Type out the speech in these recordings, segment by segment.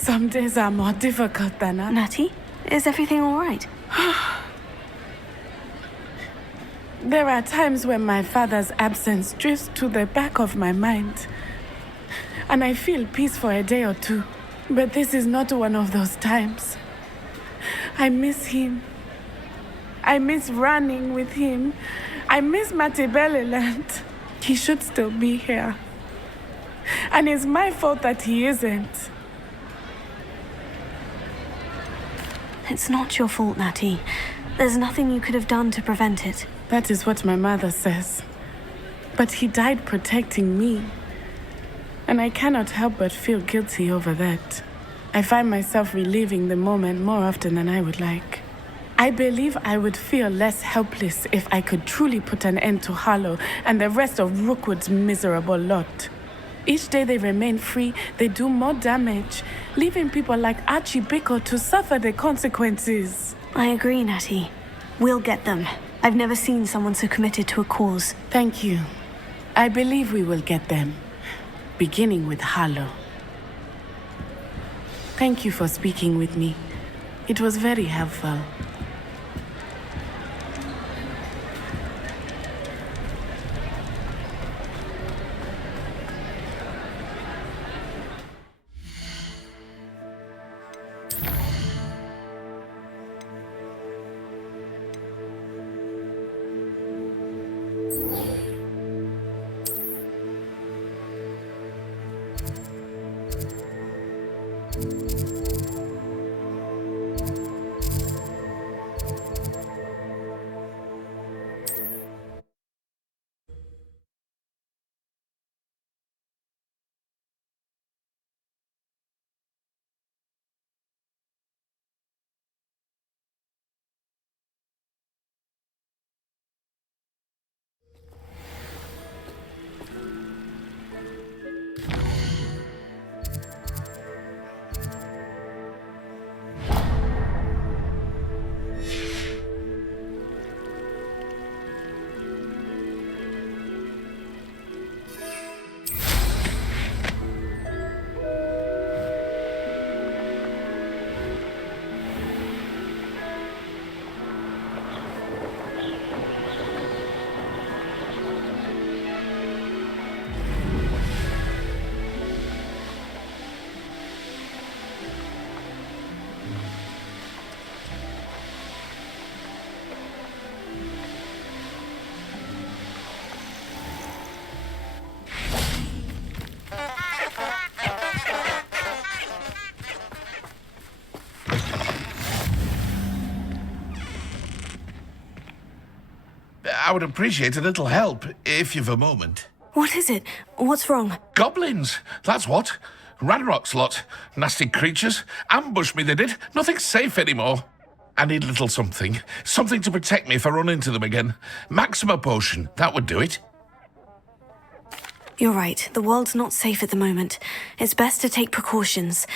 Some days are more difficult than others. Natty, is everything all right? There are times when my father's absence drifts to the back of my mind, and I feel peace for a day or two. But this is not one of those times. I miss him. I miss running with him. I miss Matebeleland. He should still be here. And it's my fault that he isn't. It's not your fault, Natty. There's nothing you could have done to prevent it. That is what my mother says. But he died protecting me. And I cannot help but feel guilty over that. I find myself reliving the moment more often than I would like. I believe I would feel less helpless if I could truly put an end to Harlow and the rest of Rookwood's miserable lot. Each day they remain free, they do more damage, leaving people like Archie Bickle to suffer the consequences. I agree, Natty. We'll get them. I've never seen someone so committed to a cause. Thank you. I believe we will get them, beginning with Harlow. Thank you for speaking with me. It was very helpful. I would appreciate a little help, if you've a moment. What is it? What's wrong? Goblins, that's what. Ranrock's lot. Nasty creatures. Ambushed me, they did. Nothing's safe anymore. I need a little something. Something to protect me if I run into them again. Maxima potion, that would do it. You're right. The world's not safe at the moment. It's best to take precautions.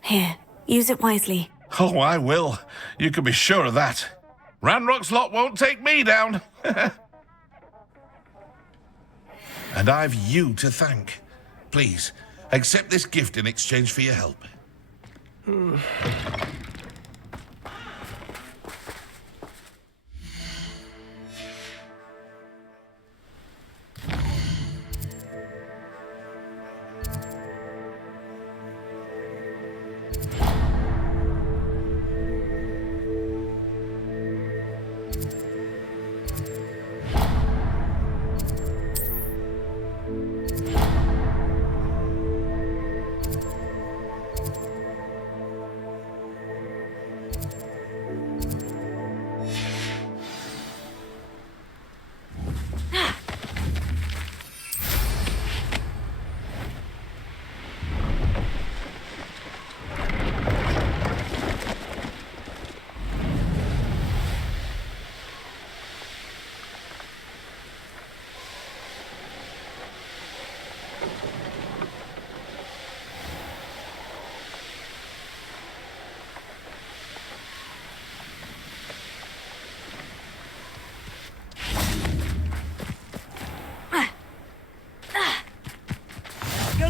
Here, use it wisely. Oh, I will. You can be sure of that. Ranrock's lot won't take me down. And I've you to thank. Please, accept this gift in exchange for your help.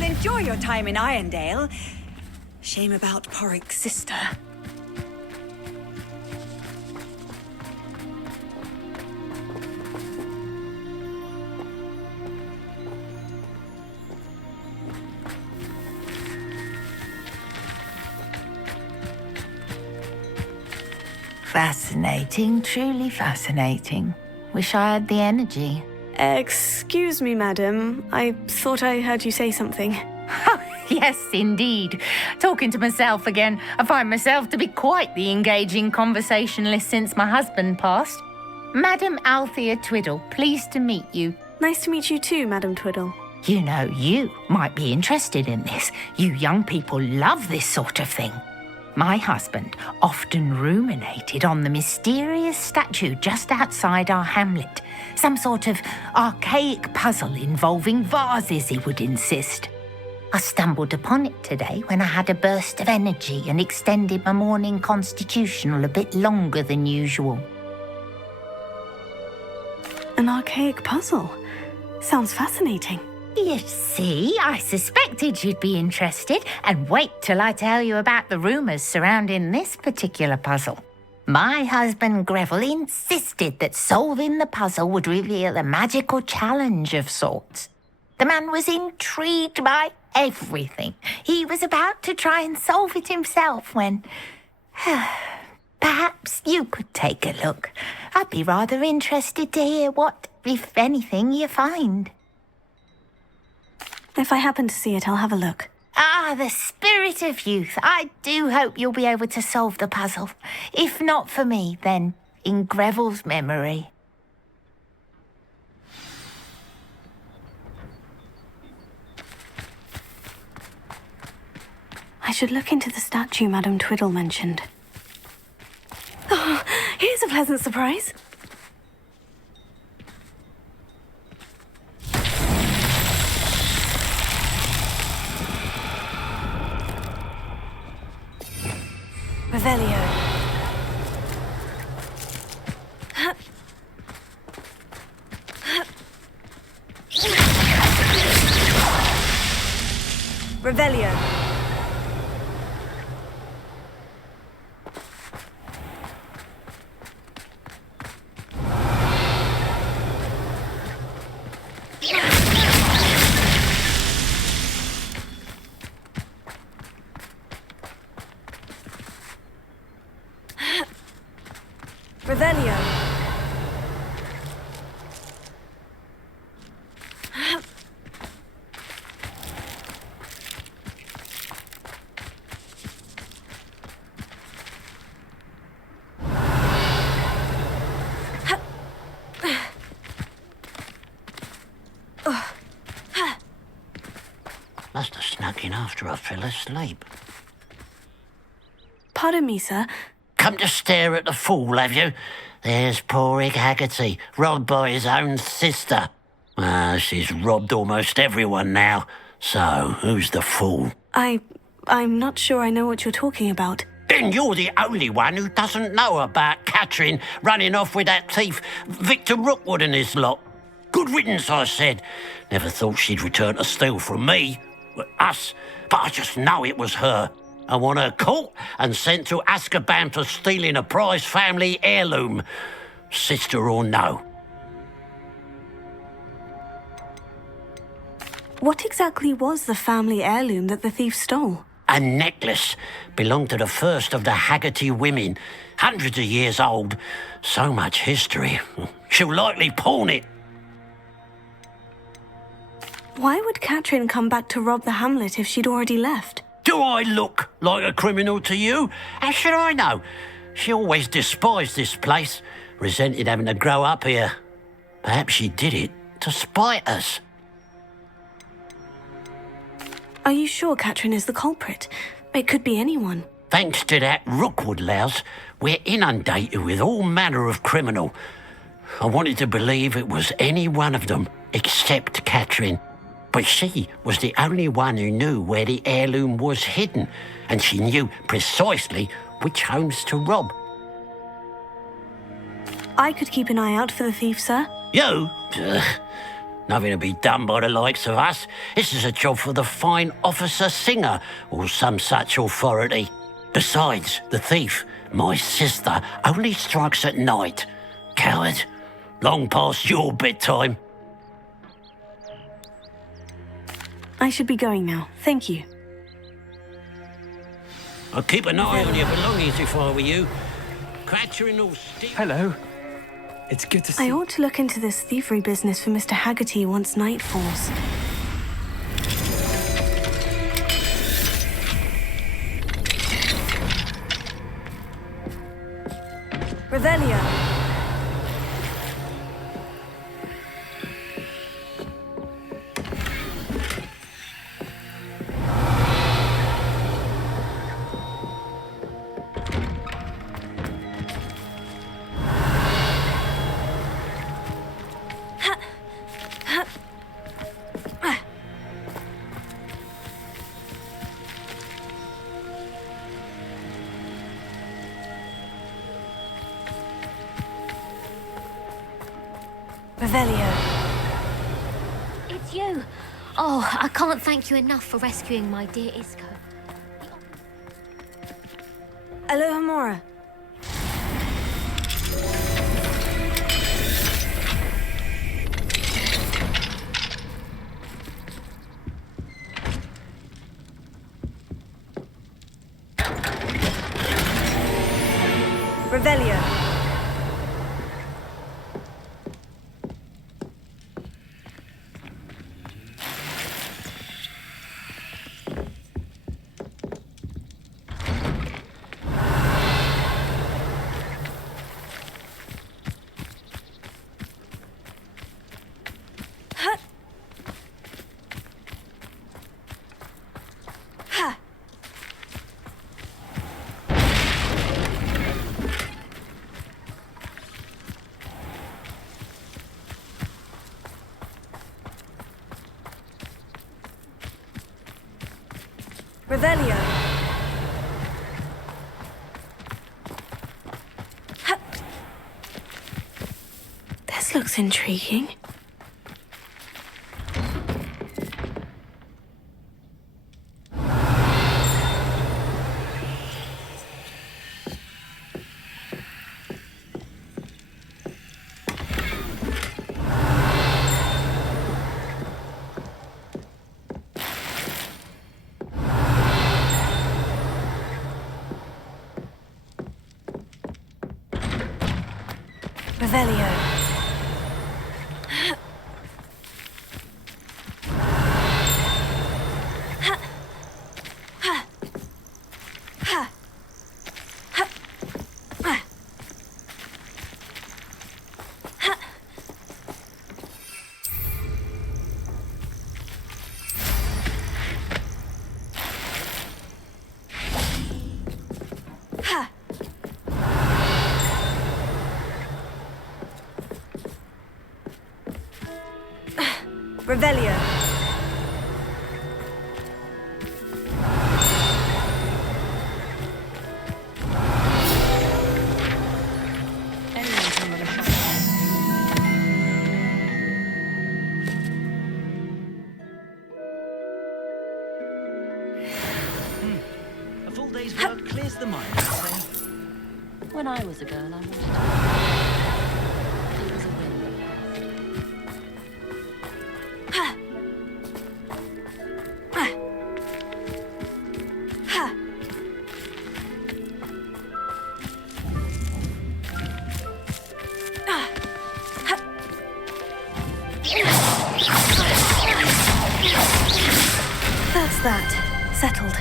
Enjoy your time in Irondale. Shame about Porrick's sister. Fascinating, truly fascinating. Wish I had the energy. Excuse me, madam. I thought I heard you say something. Yes, indeed. Talking to myself again. I find myself to be quite the engaging conversationalist since my husband passed. Madam Althea Twiddle, pleased to meet you. Nice to meet you too, Madam Twiddle. You know, you might be interested in this. You young people love this sort of thing. My husband often ruminated on the mysterious statue just outside our hamlet. Some sort of archaic puzzle involving vases, he would insist. I stumbled upon it today when I had a burst of energy and extended my morning constitutional a bit longer than usual. An archaic puzzle? Sounds fascinating. You see, I suspected you'd be interested, and wait till I tell you about the rumours surrounding this particular puzzle. My husband Greville insisted that solving the puzzle would reveal a magical challenge of sorts. The man was intrigued by everything. He was about to try and solve it himself when... Perhaps you could take a look. I'd be rather interested to hear what, if anything, you find. If I happen to see it, I'll have a look. Ah, the spirit of youth. I do hope you'll be able to solve the puzzle. If not for me, then in Greville's memory. I should look into the statue Madam Twiddle mentioned. Oh, here's a pleasant surprise. Revelio. Revelio. Revelio. Must have snuck in after I fell asleep. Pardon me, sir. Come to stare at the fool, have you? There's poor Ig Haggerty, robbed by his own sister. She's robbed almost everyone now. So, who's the fool? I'm not sure I know what you're talking about. Then you're the only one who doesn't know about Catherine running off with that thief, Victor Rookwood and his lot. Good riddance, I said. Never thought she'd return to steal from me. Us. But I just know it was her. I want her caught and sent to Azkaban for stealing a prize family heirloom. Sister or no. What exactly was the family heirloom that the thief stole? A necklace belonged to the first of the Haggerty women. Hundreds of years old. So much history. She'll likely pawn it. Why would Catherine come back to rob the hamlet if she'd already left? Do I look like a criminal to you? How should I know? She always despised this place, resented having to grow up here. Perhaps she did it to spite us. Are you sure Catherine is the culprit? It could be anyone. Thanks to that Rookwood louse, we're inundated with all manner of criminal. I wanted to believe it was any one of them, except Catherine. But she was the only one who knew where the heirloom was hidden, and she knew precisely which homes to rob. I could keep an eye out for the thief, sir. You? Nothing to be done by the likes of us. This is a job for the fine officer singer, or some such authority. Besides, the thief, my sister, only strikes at night. Coward. Long past your bedtime. I should be going now. Thank you. I'd keep an eye on your belongings if I were you. Cratchering all stiff. Hello. It's good to see I you. ought to look into this thievery business for Mr. Haggerty once night falls. Revelio. Revelio. It's you. Oh, I can't thank you enough for rescuing my dear Isco. Aloha Mora. Revelio. Revelio. This looks intriguing. Revelio. Revelio. A full day's work clears the mind, I'd say. When I was a girl, I wanted to. It was a win. That's that. Settled.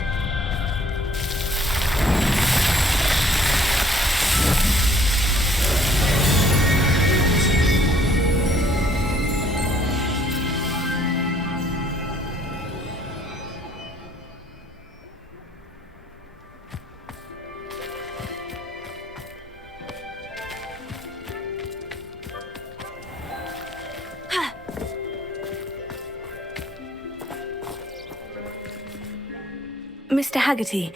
Mr. Haggerty,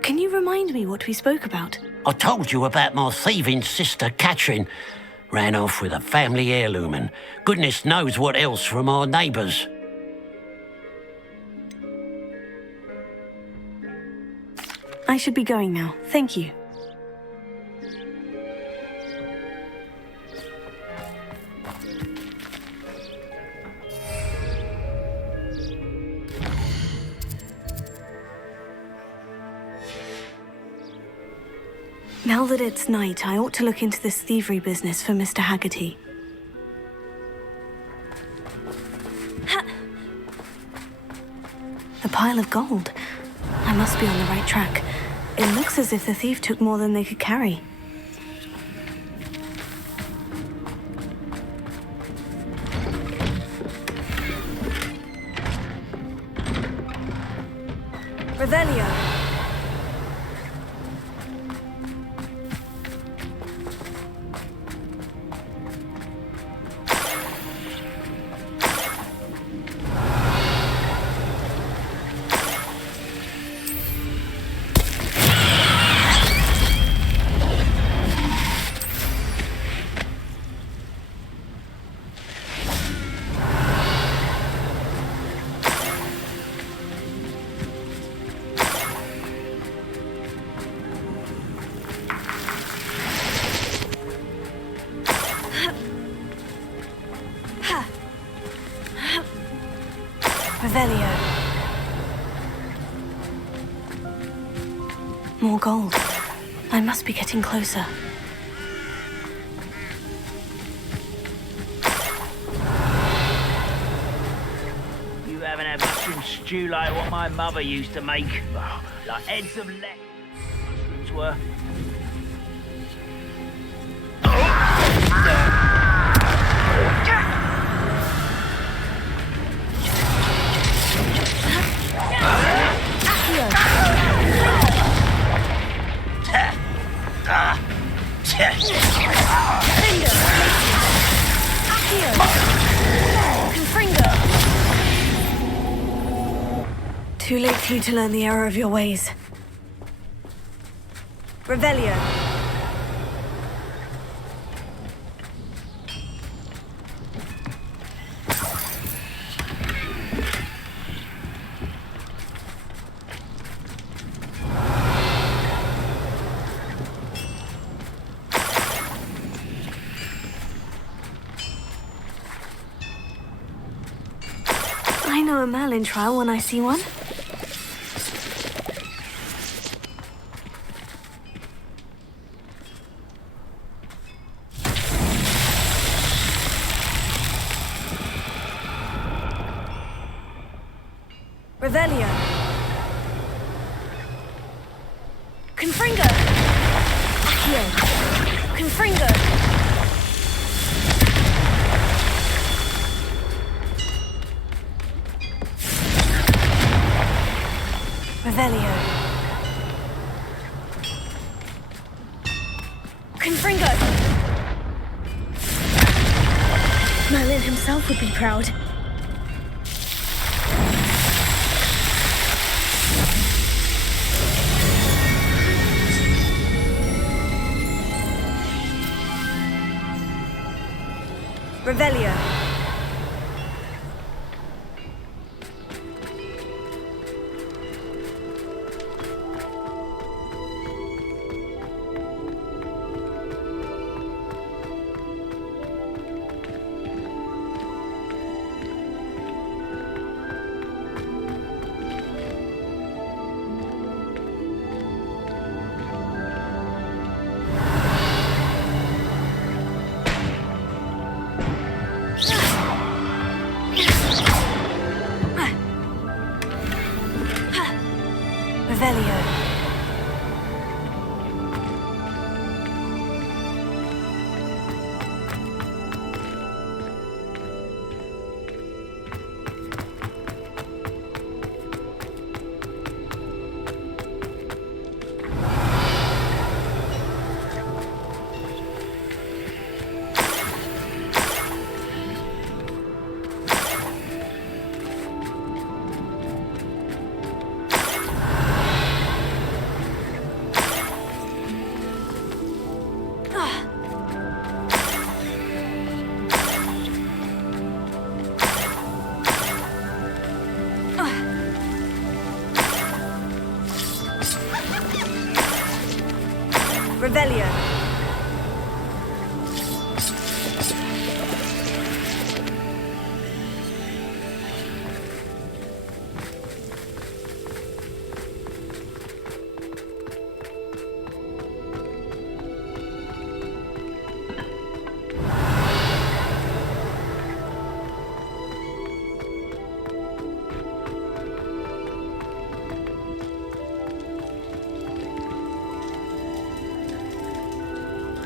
can you remind me what we spoke about? I told you about my thieving sister, Catherine. Ran off with a family heirloom and goodness knows what else from our neighbours. I should be going now. Thank you. Now that it's night, I ought to look into this thievery business for Mr. Haggerty. The pile of gold. I must be on the right track. It looks as if the thief took more than they could carry. Revelio. Revelio. More gold. I must be getting closer. You haven't had mushroom stew like what my mother used to make. Oh, like heads of lead mushrooms were. Too late for you to learn the error of your ways. Revelio. I know a Merlin trial when I see one. Revelio. Confringo. Accio. Confringo. Revelio. Confringo. Merlin himself would be proud. Revelio. Revelio. Revelio.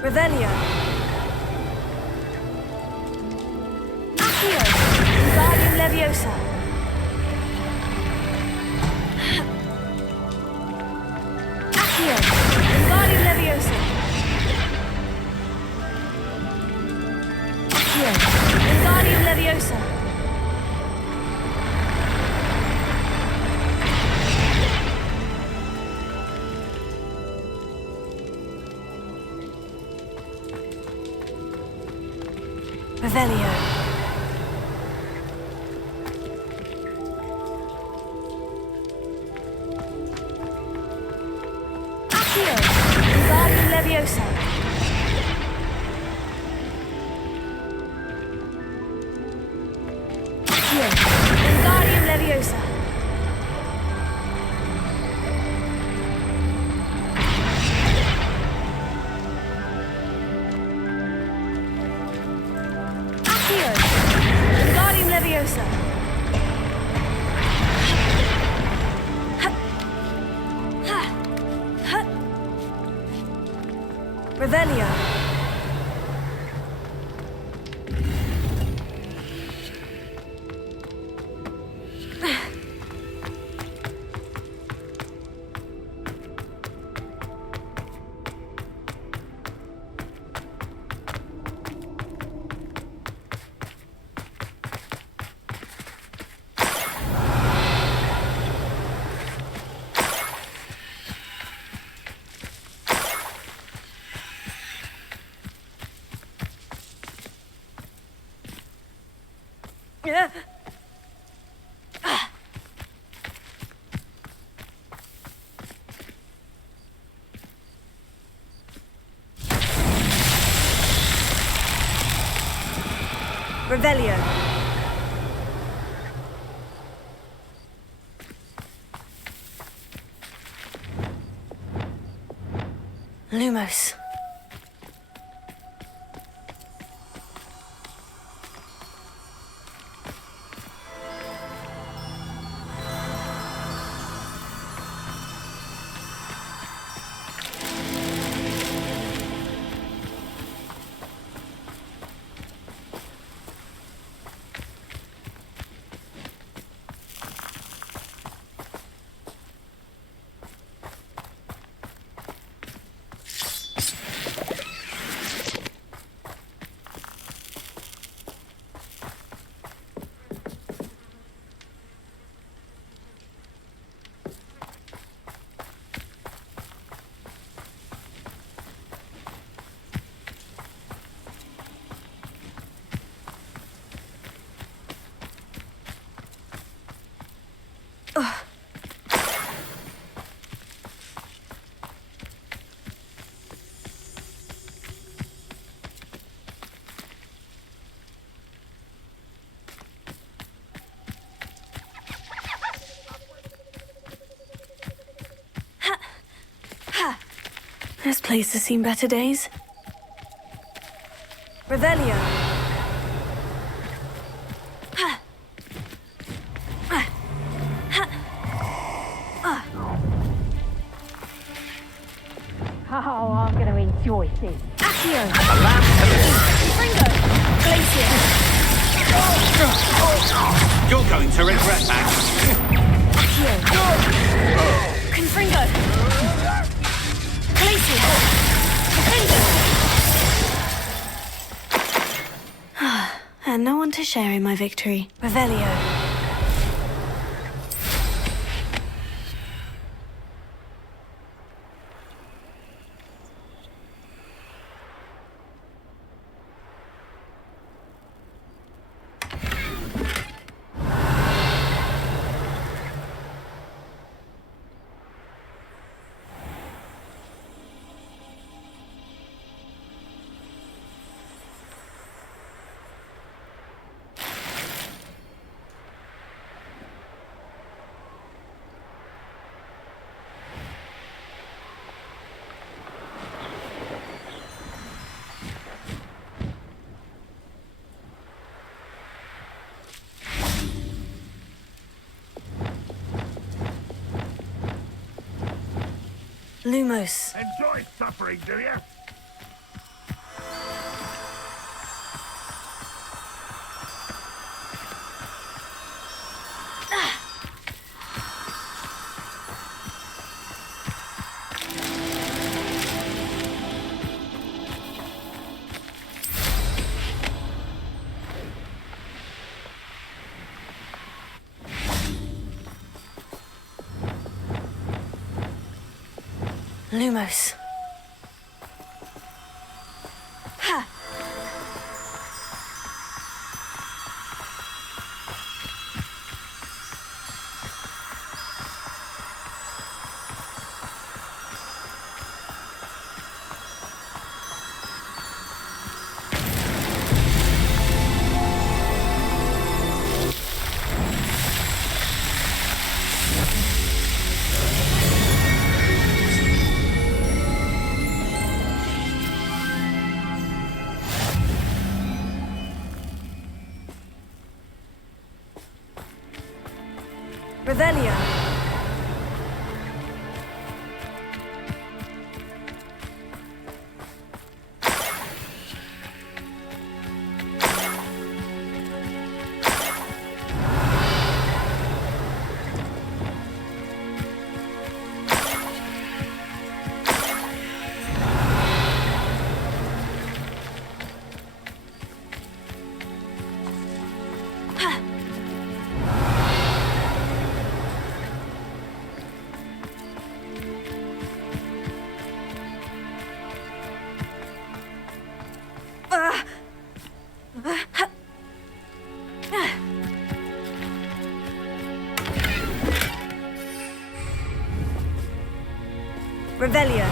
Revelio. Accio. Wingardium Leviosa. Accio. Wingardium Leviosa. Accio. Wingardium Leviosa. Revelio. Accio. Wingardium Leviosa. Accio. Wingardium Leviosa. Accio. Wingardium Leviosa. Revelio. Revelio. Lumos. This place has seen better days. Revelio. Oh, I'm going to enjoy this. Accio. Alas, Fringo. Glacier. you're going to regret that. Accio. Confringo. Glacier. Confringo. And no one to share in my victory. Revelio. Lumos. Enjoy suffering, do you? Lumos. Ha! Revelio. Revelio.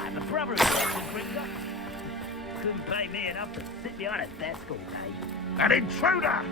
I'm a brother who works in Gringo. Couldn't pay me enough to sit behind a desk all day. An intruder!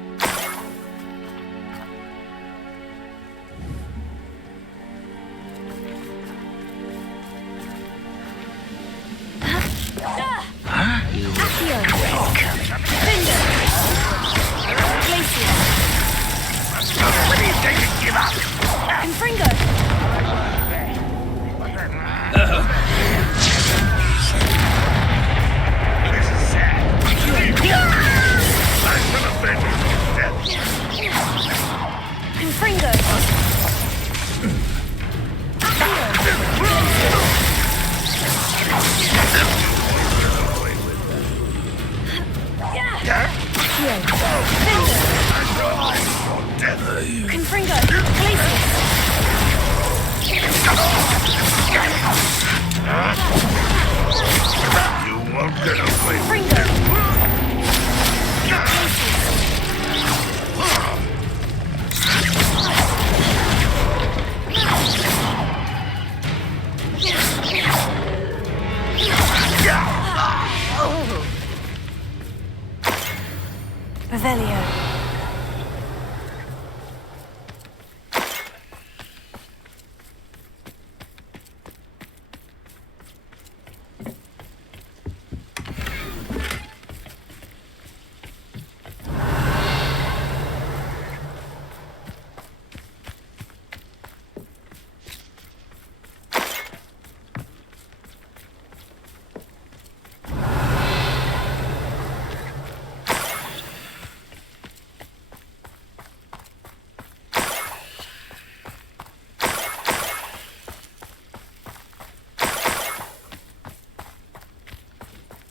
Revelio.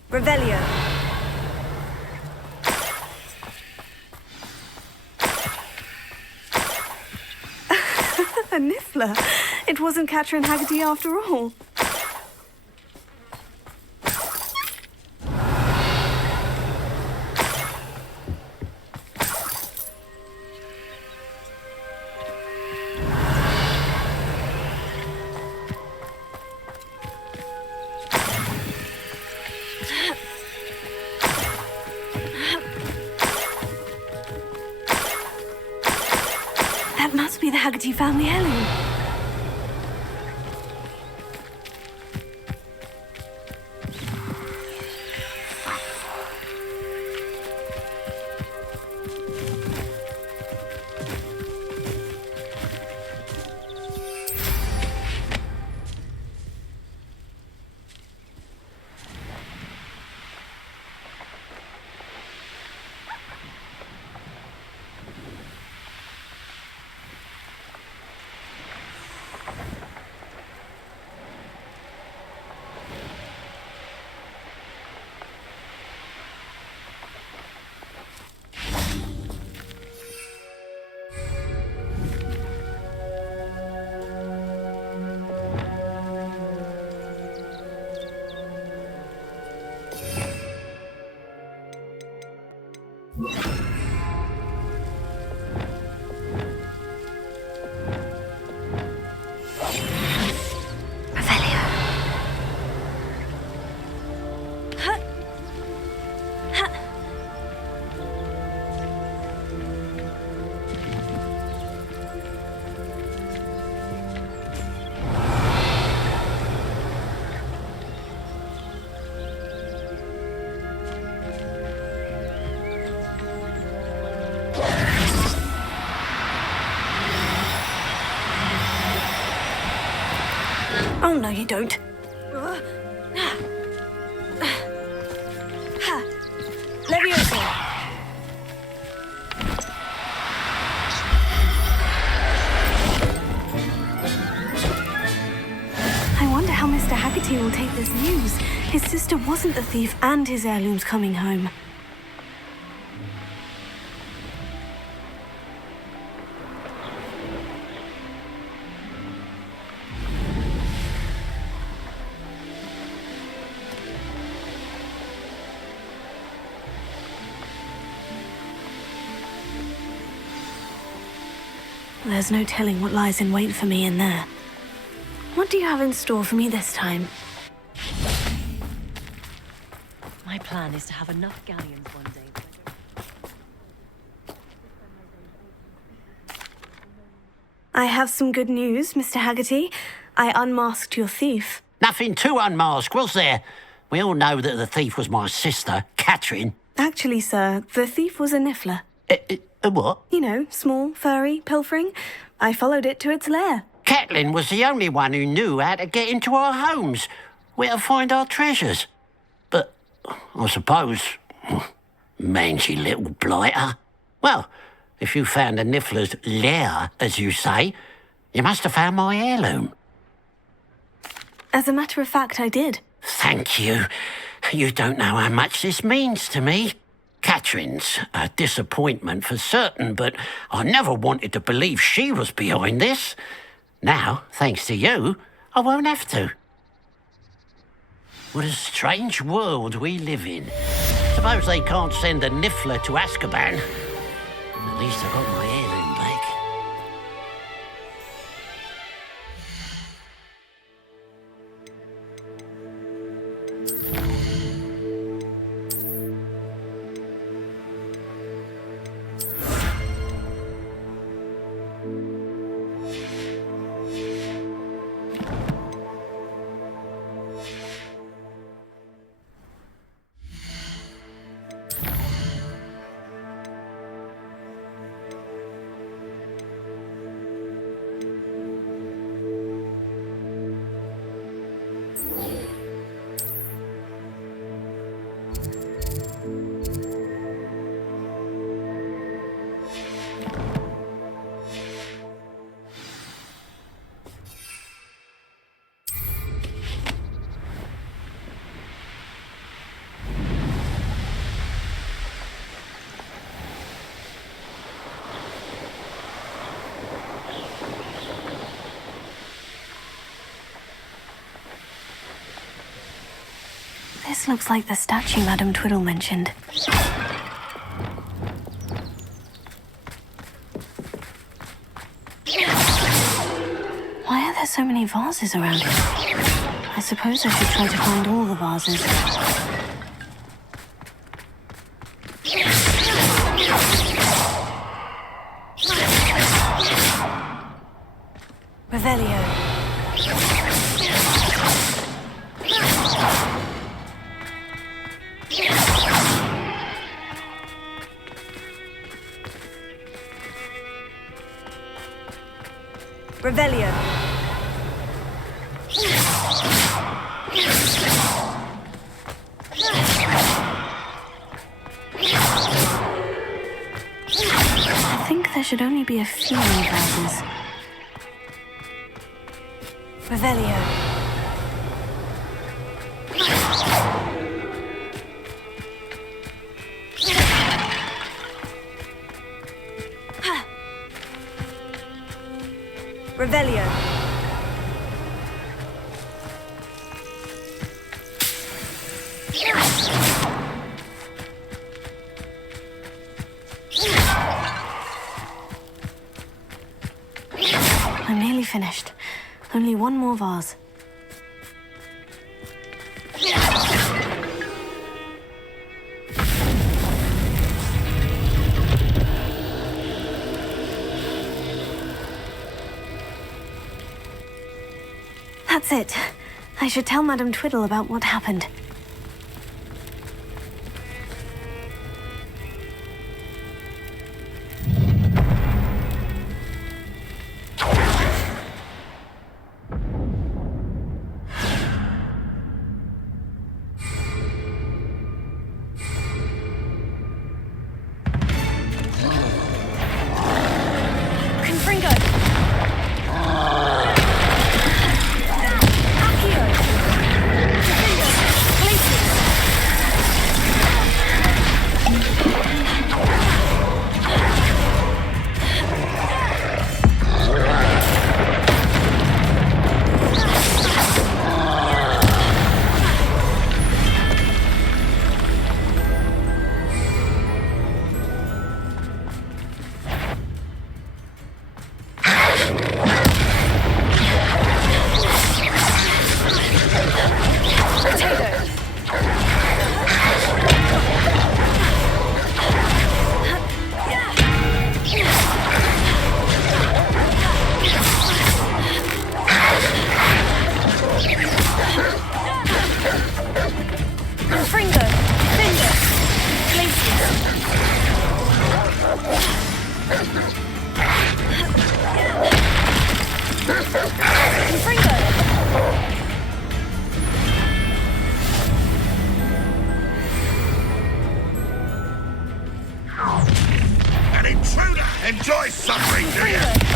Revelio. A Niffler. It wasn't Catherine Haggerty after all. That must be the Haggerty family heirloom. Oh, no, you don't. Leviosa! I wonder how Mr. Haggerty will take this news. His sister wasn't the thief and his heirloom's coming home. There's no telling what lies in wait for me in there. What do you have in store for me this time? My plan is to have enough galleons one day. I have some good news, Mr. Haggerty. I unmasked your thief. Nothing to unmask, was there? We all know that the thief was my sister, Catherine. Actually, sir, the thief was a niffler. A what? You know, small, furry, pilfering. I followed it to its lair. Catelyn was the only one who knew how to get into our homes, where to find our treasures. But I suppose, mangy little blighter. Well, if you found the niffler's lair, as you say, you must have found my heirloom. As a matter of fact, I did. Thank you. You don't know how much this means to me. Catherine's a disappointment for certain, but I never wanted to believe she was behind this. Now, thanks to you, I won't have to. What a strange world we live in. Suppose they can't send a niffler to Azkaban. At least I got my heirloom back. This looks like the statue Madame Twiddle mentioned. Why are there so many vases around here? I suppose I should try to find all the vases. Revelio. Revelio. I think there should only be a few more vases. Revelio. Revelio. I'm nearly finished. Only one more vase. That's it. I should tell Madame Twiddle about what happened. An intruder! Enjoy suffering, do you?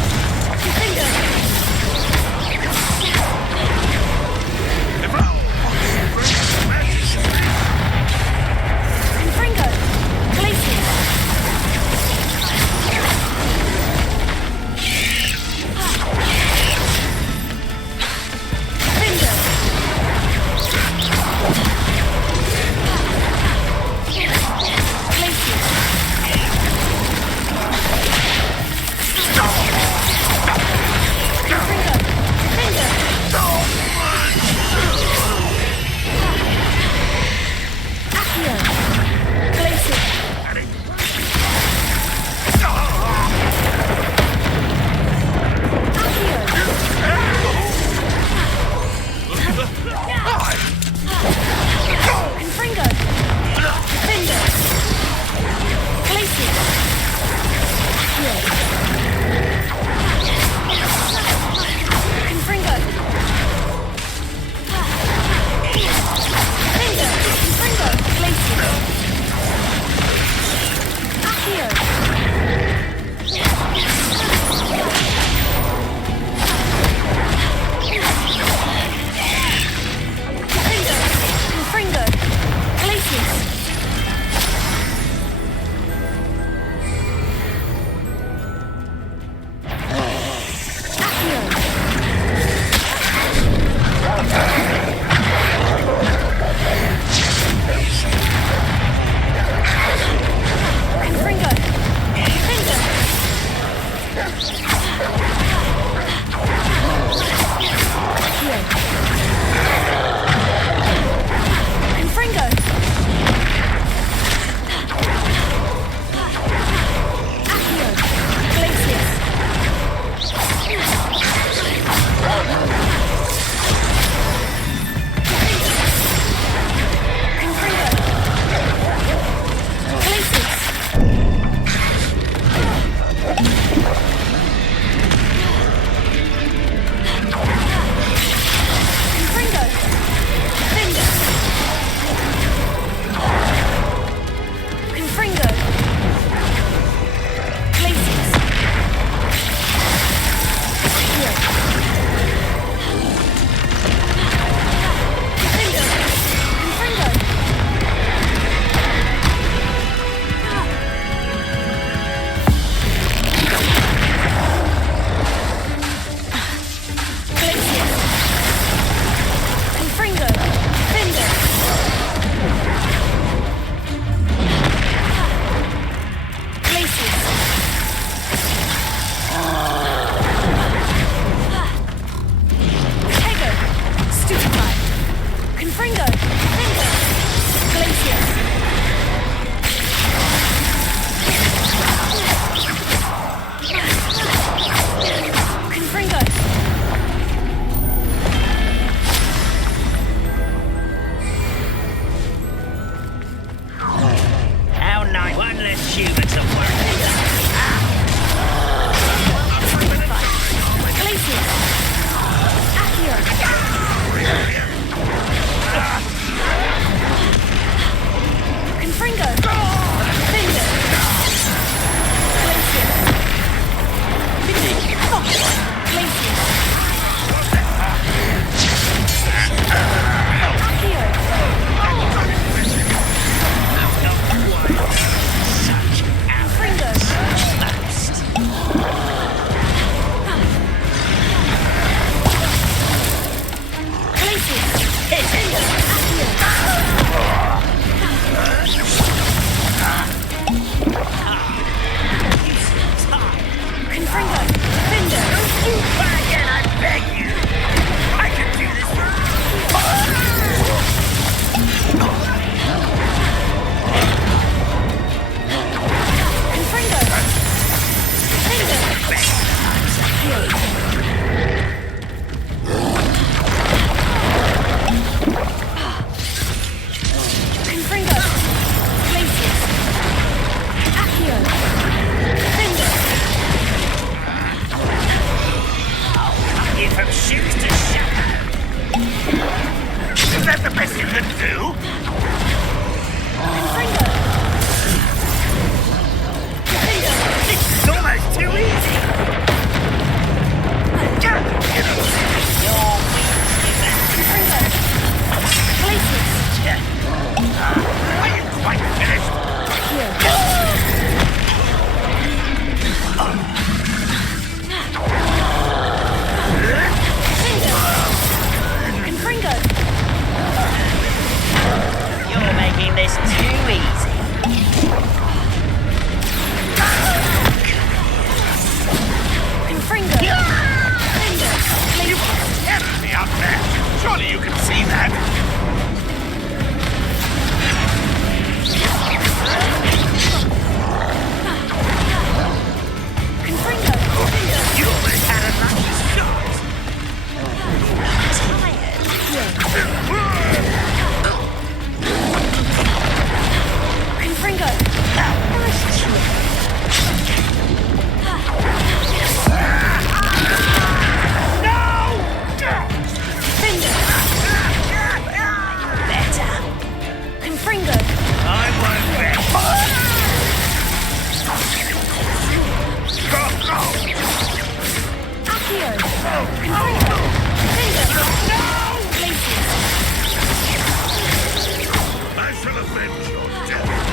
I shall avenge your death.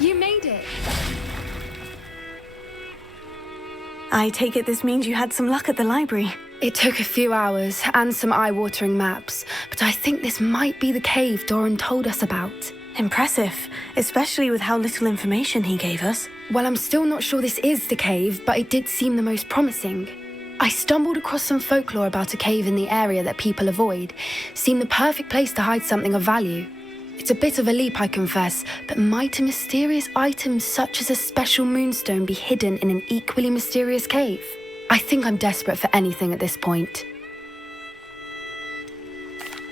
You made it. I take it this means you had some luck at the library. It took a few hours and some eye-watering maps, but I think this might be the cave Doran told us about. Impressive, especially with how little information he gave us. Well, I'm still not sure this is the cave, but it did seem the most promising. I stumbled across some folklore about a cave in the area that people avoid. Seemed the perfect place to hide something of value. It's a bit of a leap, I confess, but might a mysterious item such as a special moonstone be hidden in an equally mysterious cave? I think I'm desperate for anything at this point.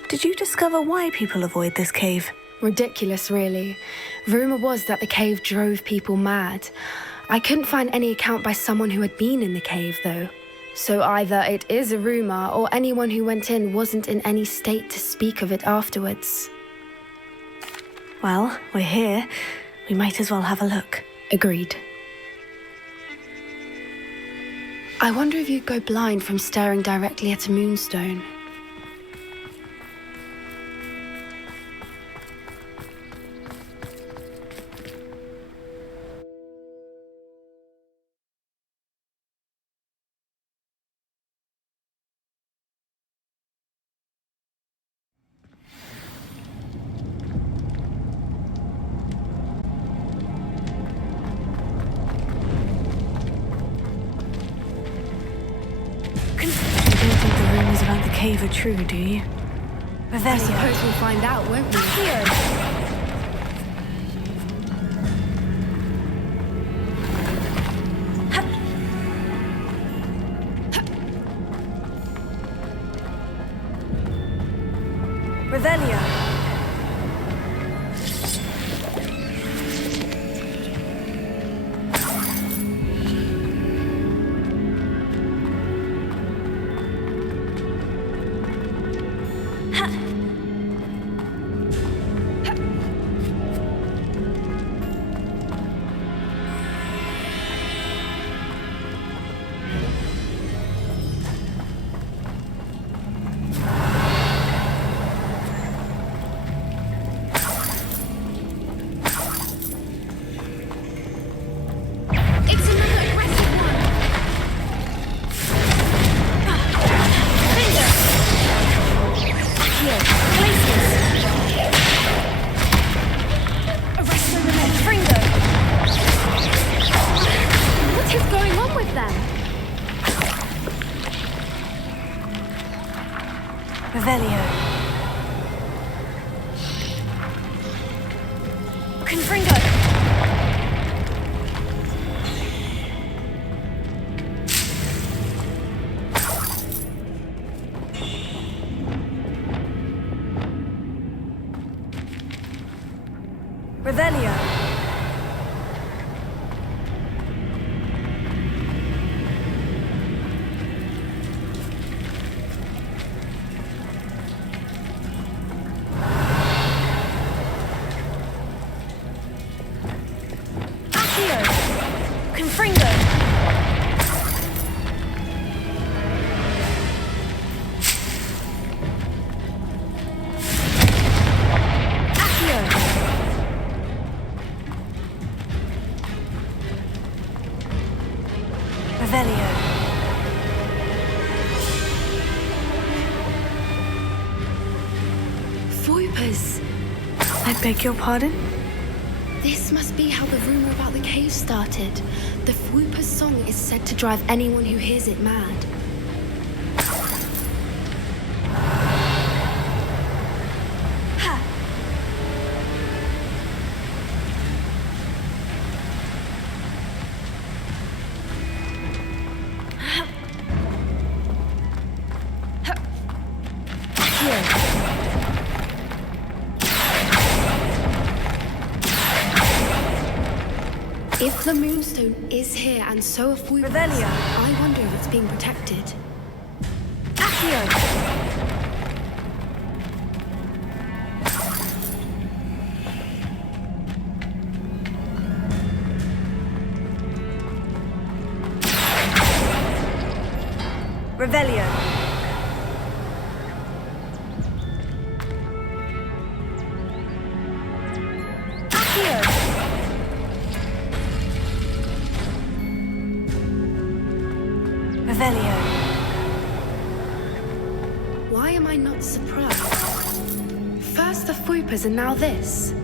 Did you discover why people avoid this cave? Ridiculous, really. Rumour was that the cave drove people mad. I couldn't find any account by someone who had been in the cave, though. So either it is a rumour, or anyone who went in wasn't in any state to speak of it afterwards. Well, we're here. We might as well have a look. Agreed. I wonder if you'd go blind from staring directly at a moonstone. Cave are true, do you? I suppose we'll find out, won't we? Here. Revelio. Revelio. Confringo. Revelio. I beg your pardon? This must be how the rumor about the cave started. The Fwooper's song is said to drive anyone who hears it mad. If the Moonstone is here and so are Fwooper's, I wonder if it's being protected. Revelio. Revelio. Why am I not surprised? First the Fwoopers and now this.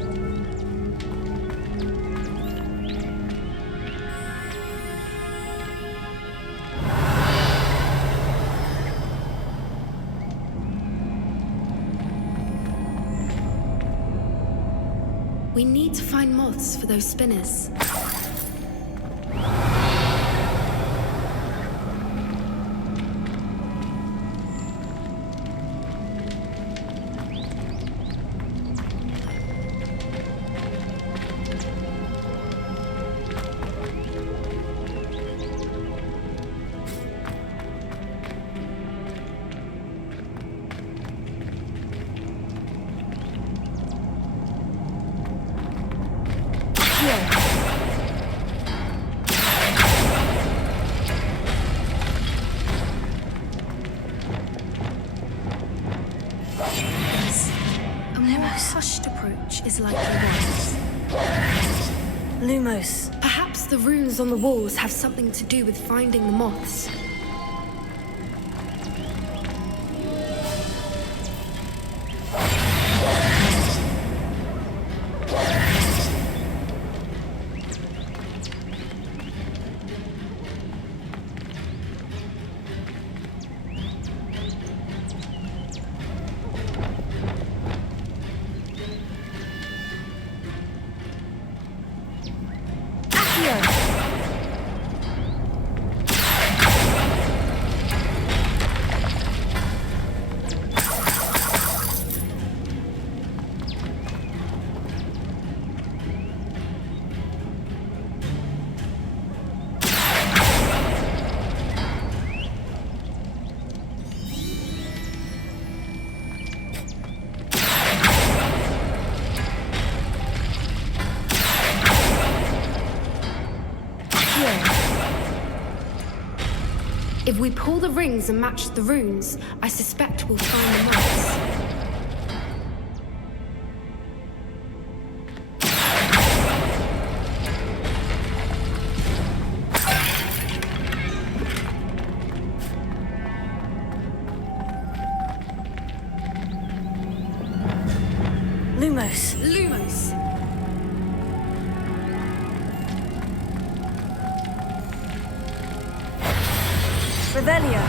We need to find moths for those spinners. A more hushed approach is likely wise. Lumos. Perhaps the runes on the walls have something to do with finding the moths. If we pull the rings and match the runes, I suspect we'll find the moths. Lumos. Lumos! Revelio.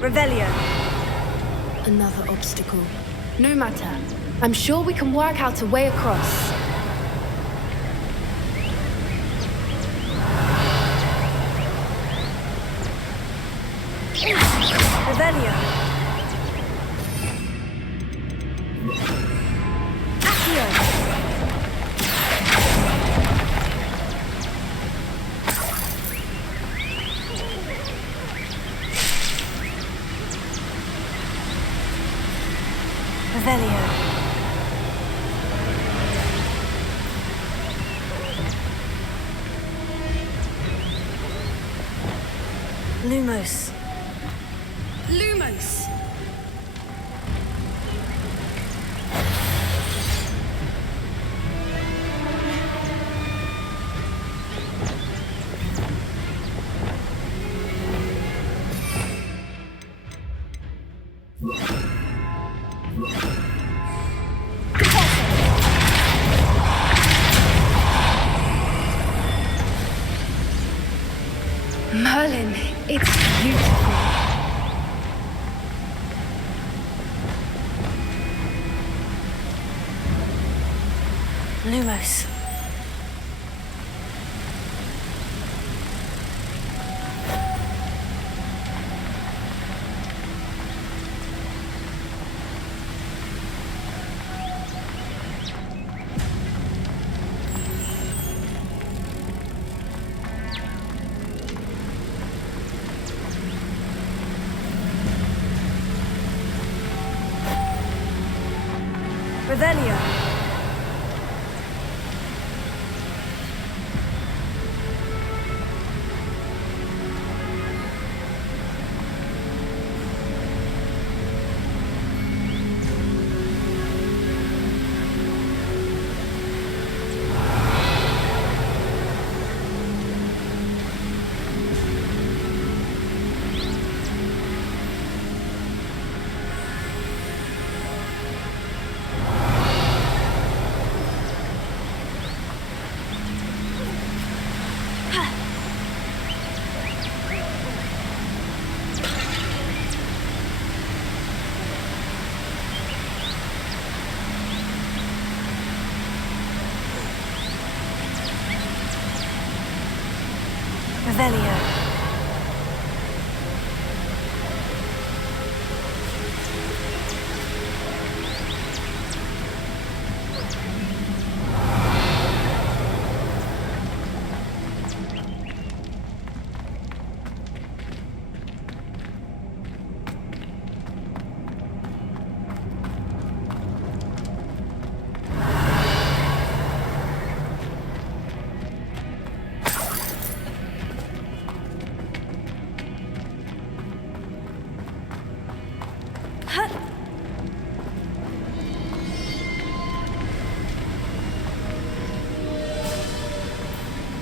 Revelio. Another obstacle. No matter. I'm sure we can work out a way across. Revelio. Revelio. Lumos. Lumos! Merlin, it's beautiful. Lumos. Revelio. Revelio.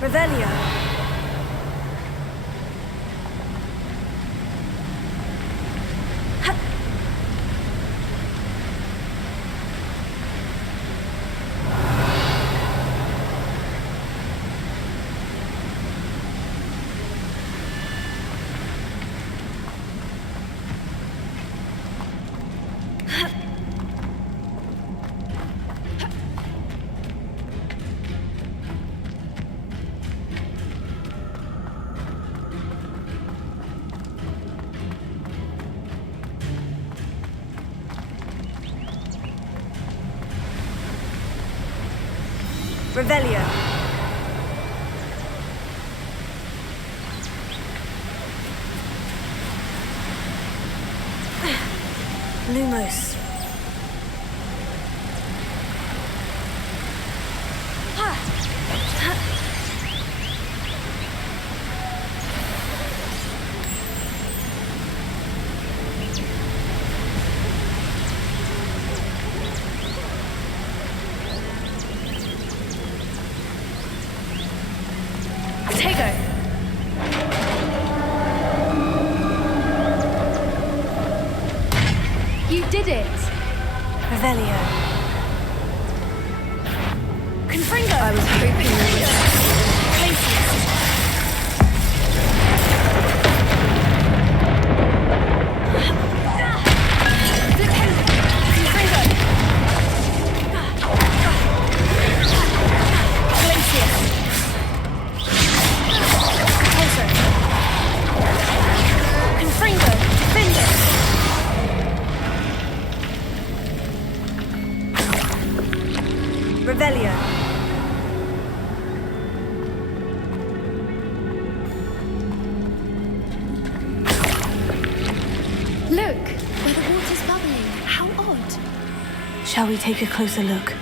Revelio. Revelio. Lumos. You did it! Revelio. Confringo! I was hoping you would. Places. Revelio. Look, where the water's bubbling. How odd. Shall we take a closer look?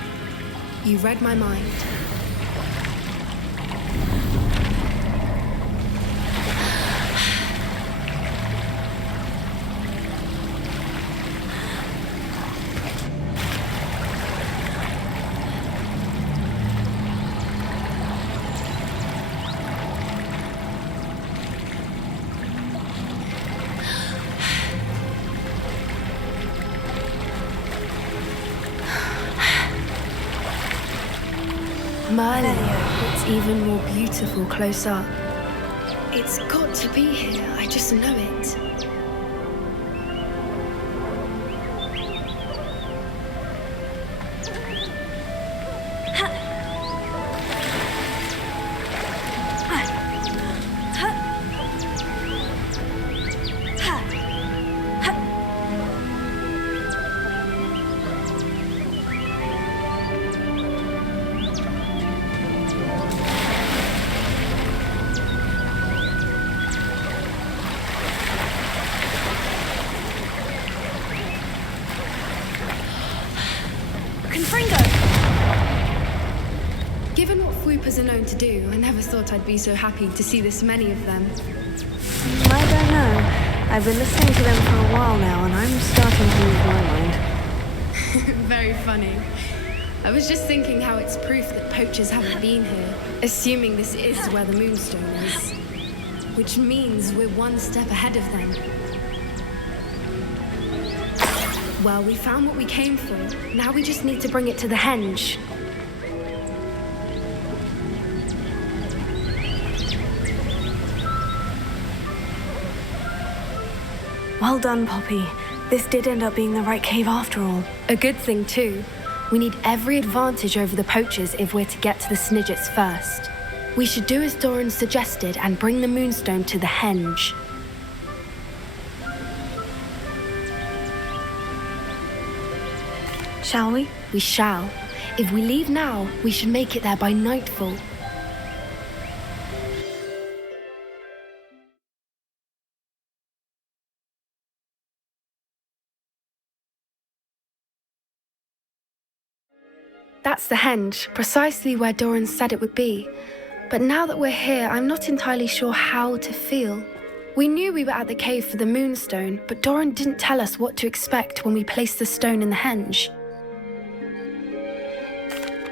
You read my mind. Merlin, it's even more beautiful close up. It's got to be here, I just know it. Given what Fwoopas are known to do, I never thought I'd be so happy to see this many of them. I don't know. I've been listening to them for a while now, and I'm starting to lose my mind. Very funny. I was just thinking how it's proof that poachers haven't been here, assuming this is where the Moonstone is. Which means we're one step ahead of them. Well, we found what we came for. Now we just need to bring it to the henge. Well done, Poppy. This did end up being the right cave after all. A good thing, too. We need every advantage over the poachers if we're to get to the Snidgets first. We should do as Doran suggested and bring the Moonstone to the henge. Shall we? We shall. If we leave now, we should make it there by nightfall. That's the henge, precisely where Doran said it would be. But now that we're here, I'm not entirely sure how to feel. We knew we were at the cave for the Moonstone, but Doran didn't tell us what to expect when we placed the stone in the henge.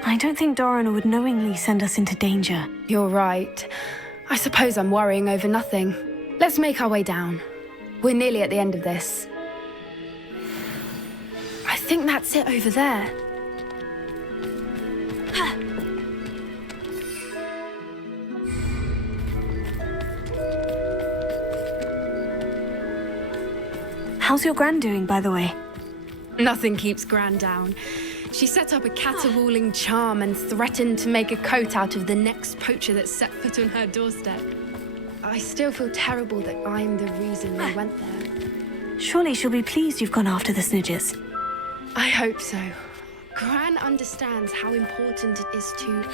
I don't think Doran would knowingly send us into danger. You're right. I suppose I'm worrying over nothing. Let's make our way down. We're nearly at the end of this. I think that's it over there. How's your Gran doing, by the way? Nothing keeps Gran down. She set up a caterwauling charm and threatened to make a coat out of the next poacher that set foot on her doorstep. I still feel terrible that I'm the reason we went there. Surely she'll be pleased you've gone after the Snidgets. I hope so. Gran understands how important it is to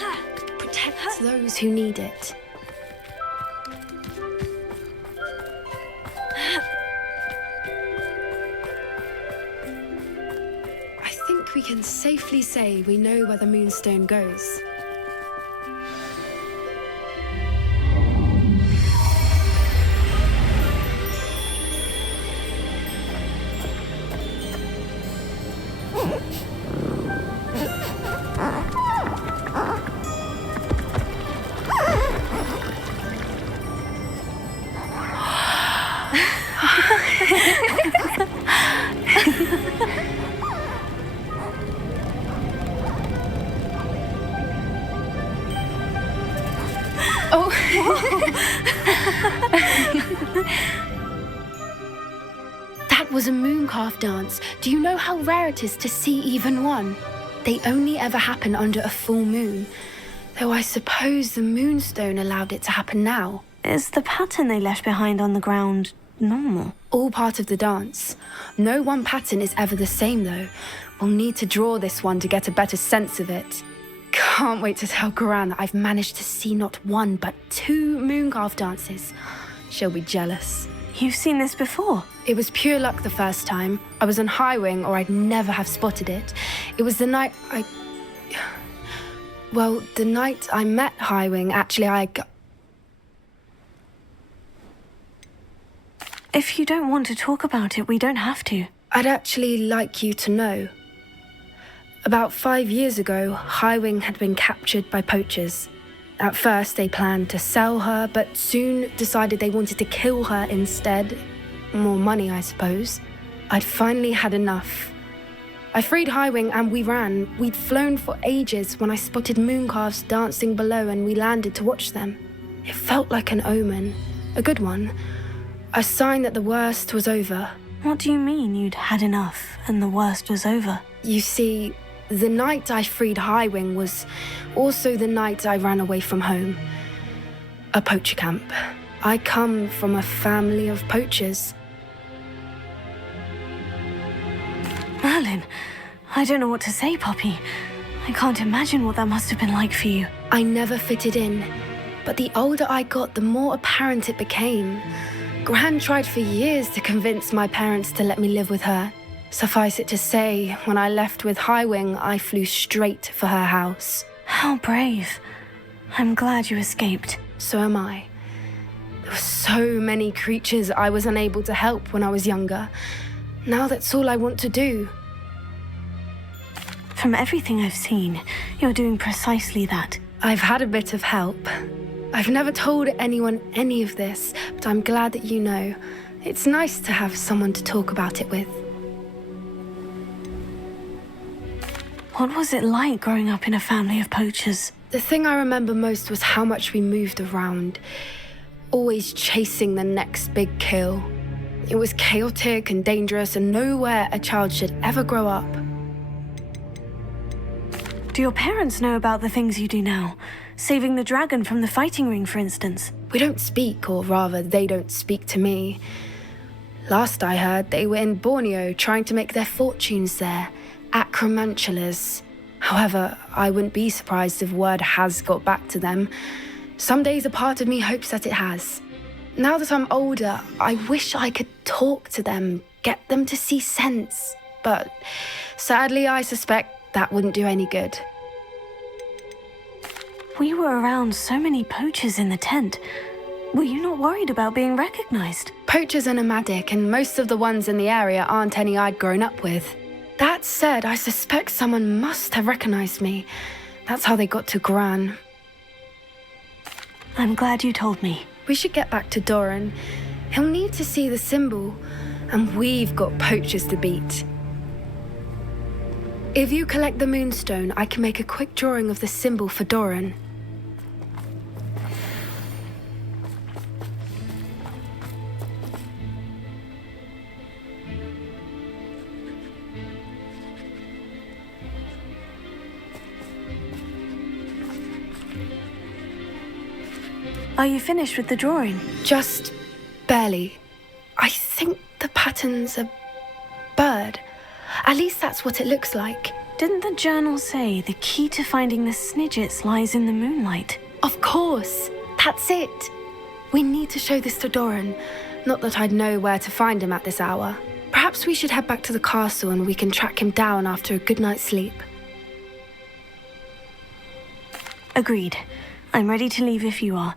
protect those who need it. I think we can safely say we know where the Moonstone goes. That was a mooncalf dance. Do you know how rare it is to see even one? They only ever happen under a full moon. Though I suppose the Moonstone allowed it to happen now. Is the pattern they left behind on the ground normal? All part of the dance. No one pattern is ever the same, though. We'll need to draw this one to get a better sense of it. Can't wait to tell Gran that I've managed to see not one, but 2 mooncalf dances. She'll be jealous. You've seen this before? It was pure luck the first time. I was on Highwing, or I'd never have spotted it. It was the night Well, the night I met Highwing, actually, If you don't want to talk about it, we don't have to. I'd actually like you to know. About 5 years ago, Highwing had been captured by poachers. At first, they planned to sell her, but soon decided they wanted to kill her instead. More money, I suppose. I'd finally had enough. I freed Highwing and we ran. We'd flown for ages when I spotted mooncalves dancing below and we landed to watch them. It felt like an omen. A good one. A sign that the worst was over. What do you mean you'd had enough and the worst was over? You see, the night I freed Highwing was also the night I ran away from home. A poacher camp. I come from a family of poachers. Merlin, I don't know what to say, Poppy. I can't imagine what that must have been like for you. I never fitted in, but the older I got, the more apparent it became. Gran tried for years to convince my parents to let me live with her. Suffice it to say, when I left with Highwing, I flew straight for her house. How brave. I'm glad you escaped. So am I. There were so many creatures I was unable to help when I was younger. Now that's all I want to do. From everything I've seen, you're doing precisely that. I've had a bit of help. I've never told anyone any of this, but I'm glad that you know. It's nice to have someone to talk about it with. What was it like growing up in a family of poachers? The thing I remember most was how much we moved around, always chasing the next big kill. It was chaotic and dangerous and nowhere a child should ever grow up. Do your parents know about the things you do now? Saving the dragon from the fighting ring, for instance? We don't speak, or rather, they don't speak to me. Last I heard, they were in Borneo trying to make their fortunes there. Acromantulas. However, I wouldn't be surprised if word has got back to them. Some days a part of me hopes that it has. Now that I'm older, I wish I could talk to them, get them to see sense. But sadly, I suspect that wouldn't do any good. We were around so many poachers in the tent. Were you not worried about being recognized? Poachers are nomadic, and most of the ones in the area aren't any I'd grown up with. That said, I suspect someone must have recognized me. That's how they got to Gran. I'm glad you told me. We should get back to Doran. He'll need to see the symbol, and we've got poachers to beat. If you collect the moonstone, I can make a quick drawing of the symbol for Doran. Are you finished with the drawing? Just barely. I think the pattern's a bird. At least that's what it looks like. Didn't the journal say the key to finding the Snidgets lies in the moonlight? Of course. That's it. We need to show this to Doran. Not that I'd know where to find him at this hour. Perhaps we should head back to the castle and we can track him down after a good night's sleep. Agreed. I'm ready to leave if you are.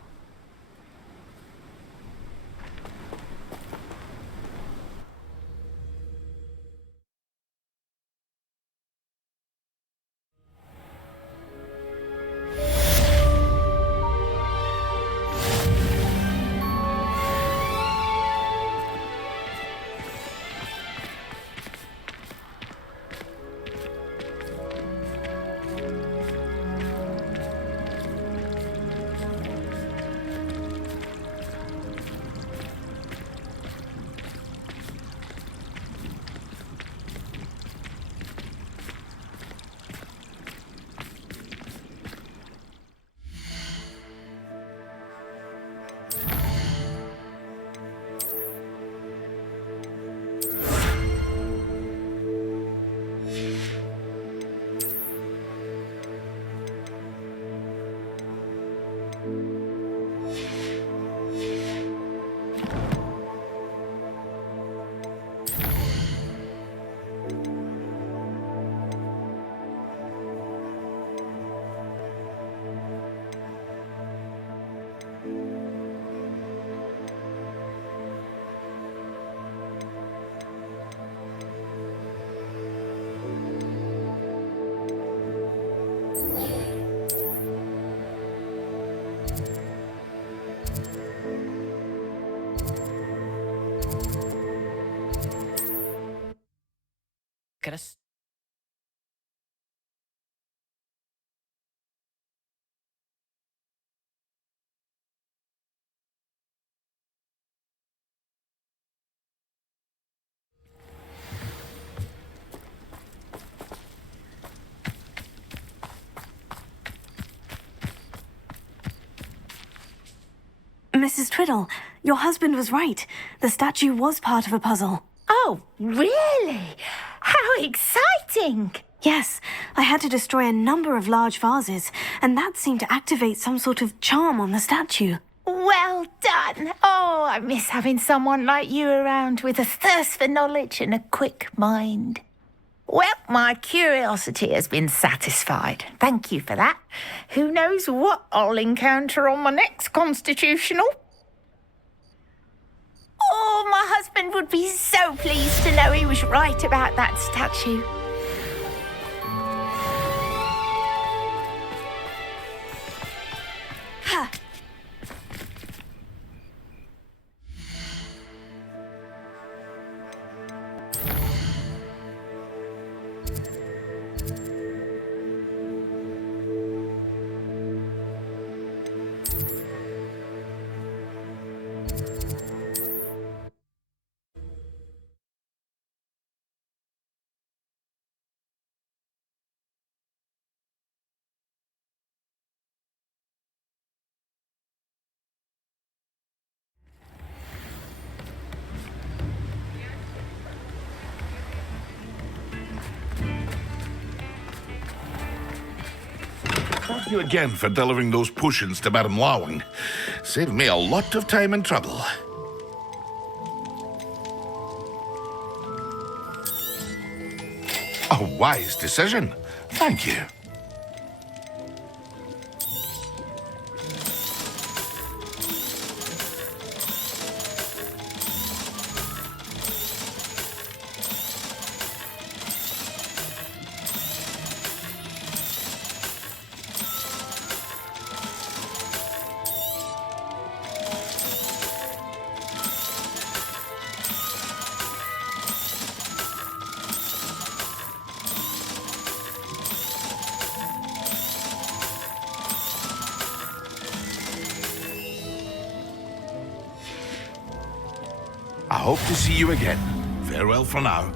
Mrs. Twiddle, your husband was right. The statue was part of a puzzle. Oh, really? How exciting! Yes, I had to destroy a number of large vases, and that seemed to activate some sort of charm on the statue. Well done! Oh, I miss having someone like you around with a thirst for knowledge and a quick mind. Well, my curiosity has been satisfied. Thank you for that. Who knows what I'll encounter on my next constitutional? Oh, my husband would be so pleased to know he was right about that statue. Ha! Thank you again for delivering those potions to Madame Lawing. Saved me a lot of time and trouble. A wise decision. Thank you. I hope to see you again. Farewell for now.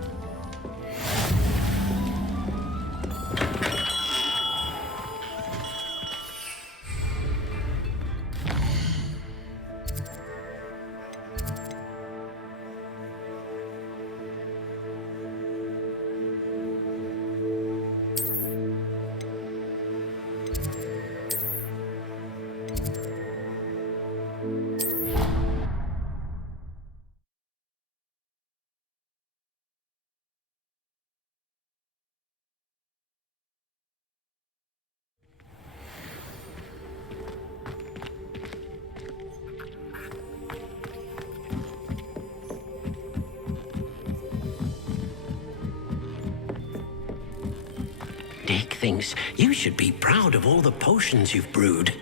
Dick thinks you should be proud of all the potions you've brewed.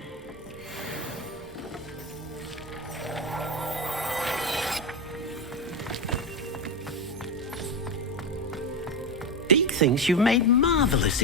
Dick thinks you've made marvelous.